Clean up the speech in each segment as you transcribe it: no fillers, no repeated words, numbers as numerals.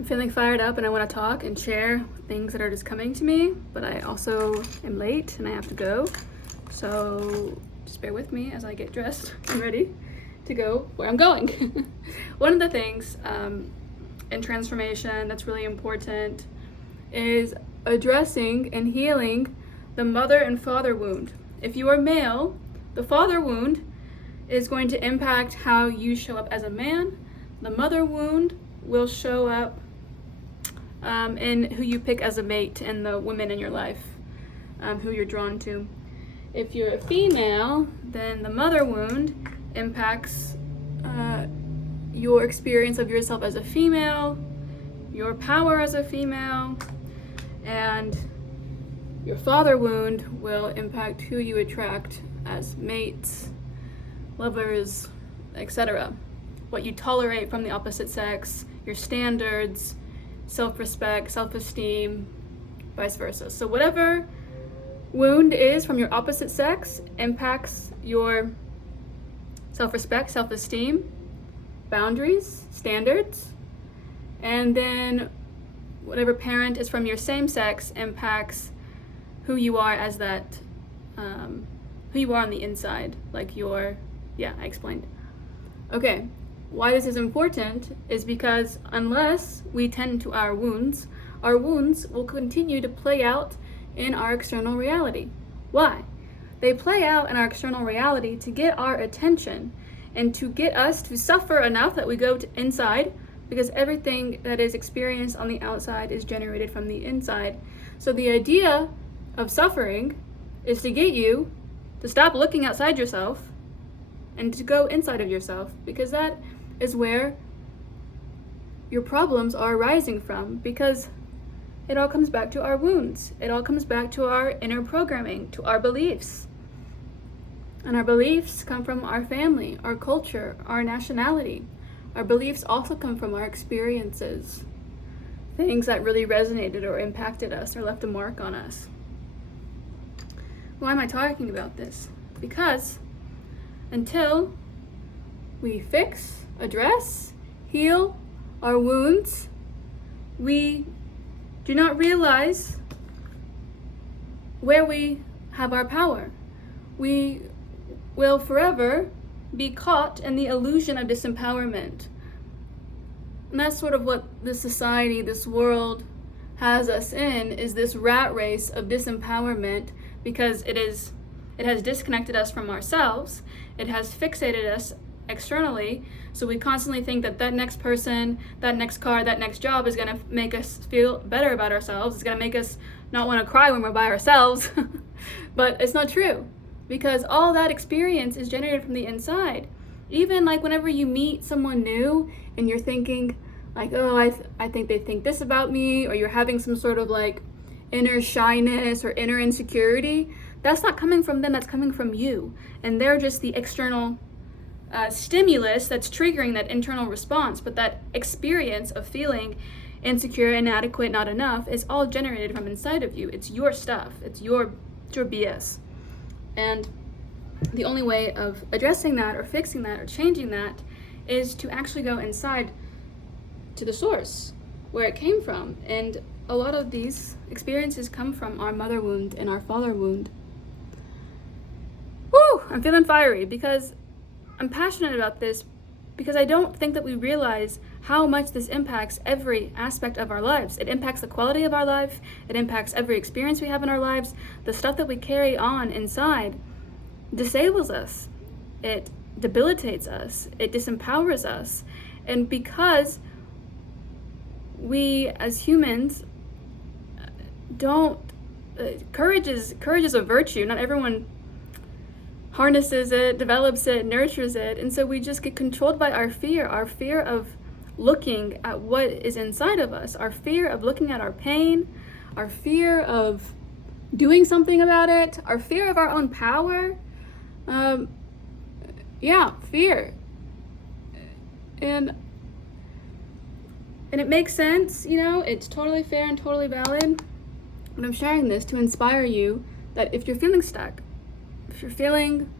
I'm feeling fired up and I want to talk and share things that are just coming to me, but I also am late and I have to go. So just bear with me as I get dressed and ready to go where I'm going. One of the things in transformation that's really important is addressing and healing the mother and father wound. If you are male, the father wound is going to impact how you show up as a man. The mother wound will show up in who you pick as a mate and the women in your life, who you're drawn to. If you're a female, then the mother wound impacts your experience of yourself as a female, your power as a female, and your father wound will impact who you attract as mates, lovers, etc. What you tolerate from the opposite sex, your standards, self-respect, self-esteem, vice versa. So whatever wound is from your opposite sex impacts your self-respect, self-esteem, boundaries, standards, and then whatever parent is from your same sex impacts who you are as that, who you are on the inside, like I explained. Okay, why this is important is because unless we tend to our wounds will continue to play out in our external reality. Why? They play out in our external reality to get our attention and to get us to suffer enough that we go inside, because everything that is experienced on the outside is generated from the inside. So the idea of suffering is to get you to stop looking outside yourself and to go inside of yourself, because that is where your problems are arising from, because it all comes back to our wounds. It all comes back to our inner programming, to our beliefs. And our beliefs come from our family, our culture, our nationality. Our beliefs also come from our experiences, things that really resonated or impacted us or left a mark on us. Why am I talking about this? Because until we fix, address, heal our wounds, we do not realize where we have our power. We will forever be caught in the illusion of disempowerment. And that's sort of what this society, this world has us in, is this rat race of disempowerment, because it has disconnected us from ourselves. It has fixated us externally, so we constantly think that next person, that next car, that next job is going to make us feel better about ourselves. It's going to make us not want to cry when we're by ourselves. But it's not true, because all that experience is generated from the inside. Even like whenever you meet someone new and you're thinking like, oh, I think they think this about me, or you're having some sort of like inner shyness or inner insecurity, that's not coming from them, that's coming from you. And they're just the external stimulus that's triggering that internal response. But that experience of feeling insecure, inadequate, not enough is all generated from inside of you. It's your stuff. It's your BS. And the only way of addressing that or fixing that or changing that is to actually go inside to the source, where it came from. And a lot of these experiences come from our mother wound and our father wound. Woo! I'm feeling fiery because I'm passionate about this, because I don't think that we realize how much this impacts every aspect of our lives. It impacts the quality of our life. It impacts every experience we have in our lives. The stuff that we carry on inside disables us. It debilitates us. It disempowers us. And because we as humans courage is a virtue. Not everyone harnesses it, develops it, nurtures it. And so we just get controlled by our fear of looking at what is inside of us, our fear of looking at our pain, our fear of doing something about it, our fear of our own power. Fear. And it makes sense, it's totally fair and totally valid. But I'm sharing this to inspire you that if you're feeling stuck, if you're feeling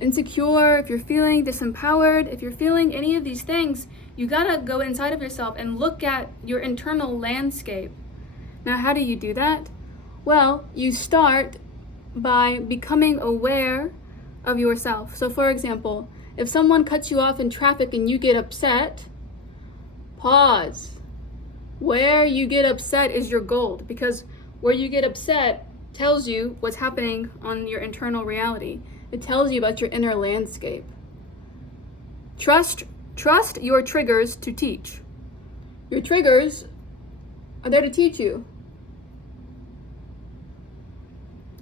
insecure, if you're feeling disempowered, if you're feeling any of these things, you gotta go inside of yourself and look at your internal landscape. Now, how do you do that? Well, you start by becoming aware of yourself. So for example, if someone cuts you off in traffic and you get upset, pause. Where you get upset is your gold, because where you get upset tells you what's happening on your internal reality. It tells you about your inner landscape. Trust your triggers to teach. Your triggers are there to teach you.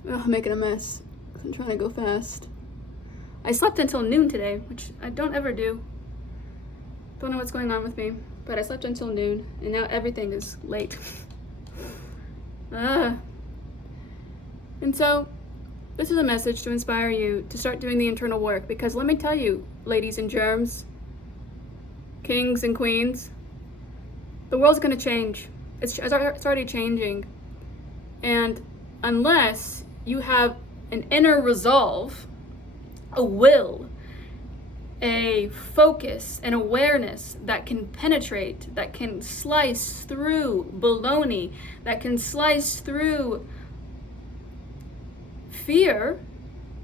Oh, I'm making a mess. I'm trying to go fast. I slept until noon today, which I don't ever do. Don't know what's going on with me, but I slept until noon, and now everything is late. And so, this is a message to inspire you to start doing the internal work, because let me tell you, ladies and germs, kings and queens, the world's gonna change. It's already changing. And unless you have an inner resolve, a will, a focus, an awareness that can penetrate, that can slice through baloney, that can slice through fear,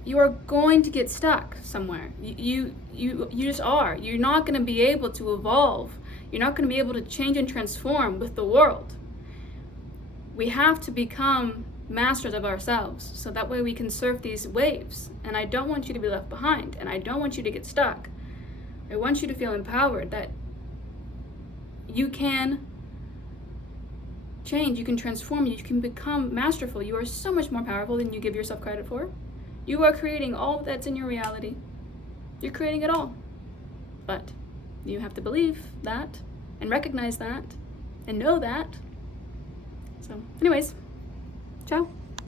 you are going to get stuck somewhere. You just are. You're not going to be able to evolve. You're not going to be able to change and transform with the world. We have to become masters of ourselves, so that way we can surf these waves. And I don't want you to be left behind, and I don't want you to get stuck. I want you to feel empowered that you can change, you can transform, you can become masterful. You are so much more powerful than you give yourself credit for. You are creating all that's in your reality. You're creating it all. But you have to believe that and recognize that and know that. So anyways, ciao.